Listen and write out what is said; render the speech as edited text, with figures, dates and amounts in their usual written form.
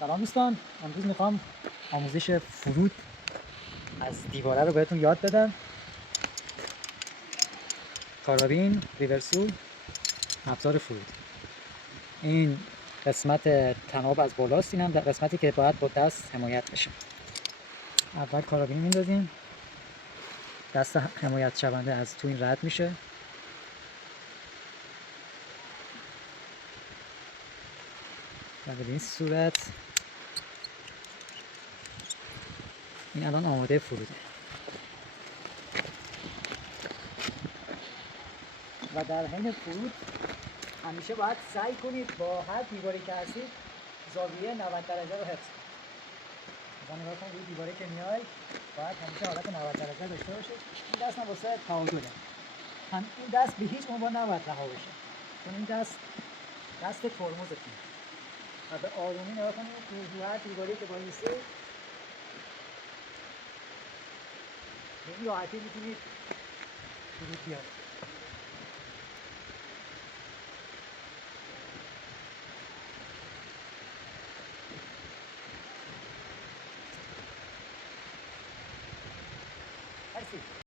سلام دوستان، امروز میخوام آموزش فرود از دیواره رو بهتون یاد بدم. کارابین ریورسول ابزار فرود. این قسمت تناب از بالاست، این هم قسمتی که باید با دست حمایت بشه. اول کارابین میندازیم، دست حمایت شونده از تو این رد میشه. و به این صورت این الان آماده فروده. و در حین فرود همیشه باید سعی کنید با هر دیواری که هستید زاویه 90 درجه رو حفظ کنید. مثلا نگاه کنید روی دیواری که میای باید همیشه حالت 90 درجه داشته باشید. این دست واسه تعادله. این دست به هیچ عنوان نباید رها بشه. چون این دست ترمزتونه. و به آرومی نگاه کنید روی هر دیواری که وایسید به این راحتی میتونید فرود بیارید. مرسی.